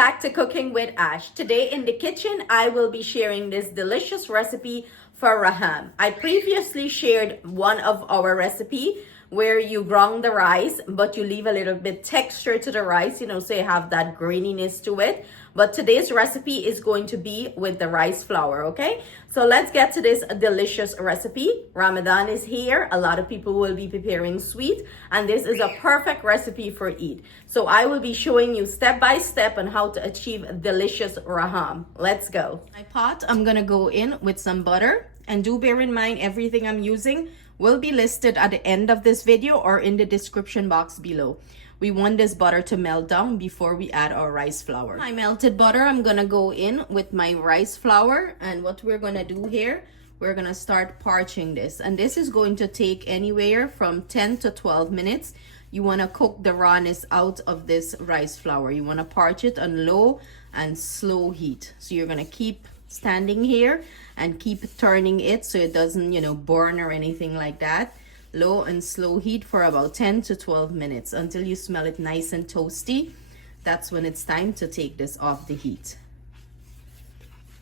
back to Cooking with Ash. Today in the kitchen, I will be sharing this delicious recipe for Raham. I previously shared one of our recipe where you ground the rice, but you leave a little bit texture to the rice, so you have that graininess to it. But today's recipe is going to be with the rice flour, okay? So let's get to this delicious recipe. Ramadan is here. A lot of people will be preparing sweet, and this is a perfect recipe for Eid. So I will be showing you step by step on how to achieve delicious Raham. Let's go. My pot, I'm gonna go in with some butter, and do bear in mind everything I'm using will be listed at the end of this video or in the description box below. We want this butter to melt down before we add our rice flour. My melted butter, I'm gonna go in with my rice flour, and what we're gonna do here, we're gonna start parching this, and this is going to take anywhere from 10 to 12 minutes. You wanna cook the rawness out of this rice flour. You wanna parch it on low and slow heat. So you're gonna keep standing here and keep turning it so it doesn't, burn or anything like that. Low and slow heat for about 10 to 12 minutes until you smell it nice and toasty. That's when it's time to take this off the heat.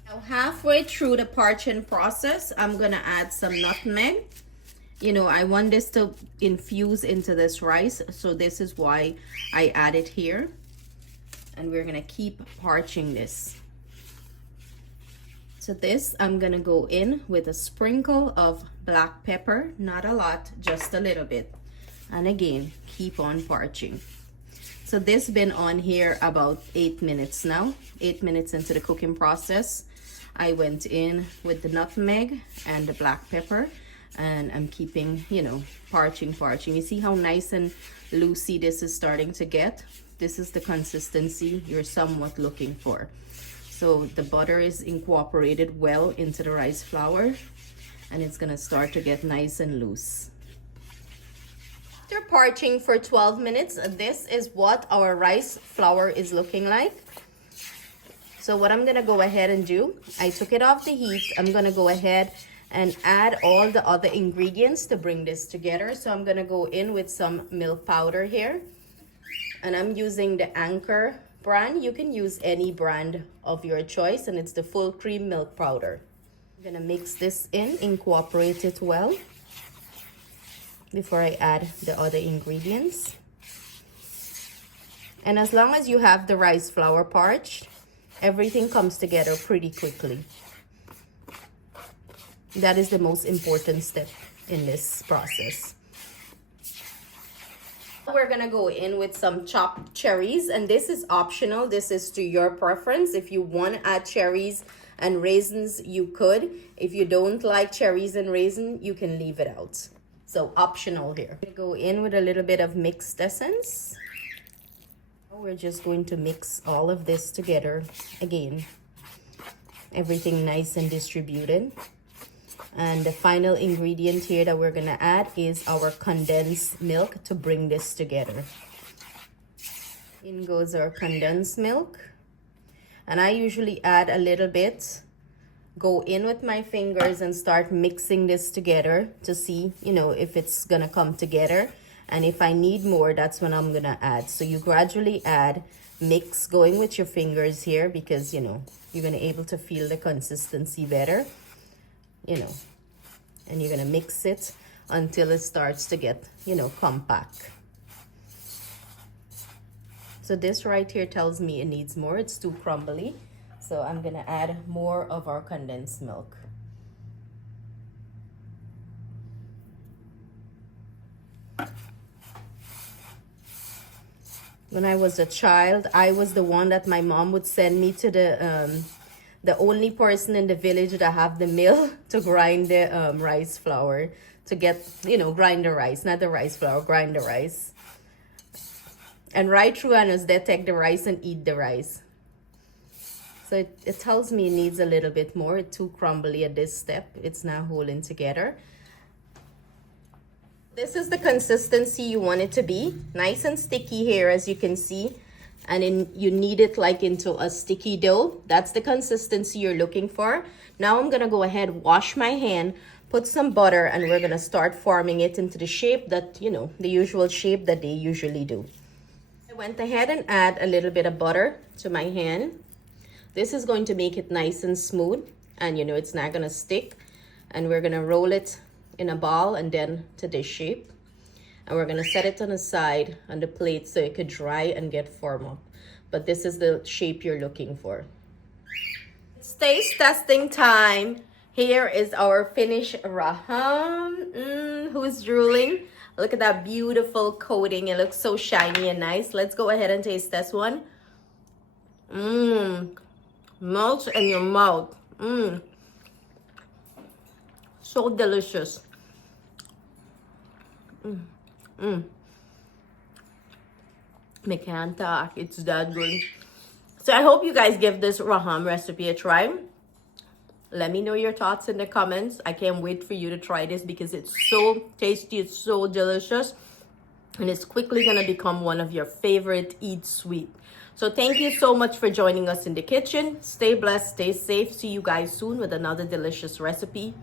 Now halfway through the parching process, I'm gonna add some nutmeg. I want this to infuse into this rice, so this is why I add it here. And we're gonna keep parching this. So this, I'm gonna go in with a sprinkle of black pepper, not a lot, just a little bit. And again, keep on parching. So this been on here about 8 minutes now. 8 minutes into the cooking process. I went in with the nutmeg and the black pepper, and I'm keeping, parching. You see how nice and loosey this is starting to get? This is the consistency you're somewhat looking for. So the butter is incorporated well into the rice flour, and it's gonna start to get nice and loose. After parching for 12 minutes, this is what our rice flour is looking like. So what I'm gonna go ahead and do, I took it off the heat. I'm gonna go ahead and add all the other ingredients to bring this together. So I'm gonna go in with some milk powder here, and I'm using the Anchor brand. You can use any brand of your choice, and it's the full cream milk powder. I'm gonna mix this in, incorporate it well before I add the other ingredients. And as long as you have the rice flour parched, everything comes together pretty quickly. That is the most important step in this process. We're gonna go in with some chopped cherries, and this is optional. This is to your preference. If you want to add cherries and raisins, you could. If you don't like cherries and raisin, you can leave it out. So optional here. Go in with a little bit of mixed essence. We're just going to mix all of this together again. Everything nice and distributed. And the final ingredient here that we're gonna add is our condensed milk to bring this together. In goes our condensed milk. And I usually add a little bit, go in with my fingers and start mixing this together to see, if it's gonna come together. And if I need more, that's when I'm gonna add. So you gradually add, mix, going with your fingers here, because, you're gonna able to feel the consistency better. And you're gonna mix it until it starts to get, compact. So this right here tells me it needs more. It's too crumbly. So I'm gonna add more of our condensed milk. When I was a child, I was the one that my mom would send me to the only person in the village that have the mill to grind the rice flour, to get, grind the rice, not the rice flour, grind the rice. And right through and they take the rice and eat the rice. So it tells me it needs a little bit more. It's too crumbly at this step. It's not holding together. This is the consistency you want it to be. Nice and sticky here, as you can see. And then you knead it like into a sticky dough. That's the consistency you're looking for. Now I'm gonna go ahead, wash my hand, put some butter, and we're gonna start forming it into the shape that, the usual shape that they usually do. Went ahead and add a little bit of butter to my hand. This is going to make it nice and smooth, and you know it's not gonna stick. And we're gonna roll it in a ball and then to this shape. And we're gonna set it on the side on the plate so it could dry and get form up. But this is the shape you're looking for. It's taste testing time. Here is our finished Raham. Who's drooling? Look at that beautiful coating. It looks so shiny and nice. Let's go ahead and taste this one. Melts in your mouth. So delicious. Me can't talk. It's that good. So I hope you guys give this Raham recipe a try. Let me know your thoughts in the comments. I can't wait for you to try this because it's so tasty. It's so delicious. And it's quickly going to become one of your favorite eat sweet. So thank you so much for joining us in the kitchen. Stay blessed, stay safe. See you guys soon with another delicious recipe.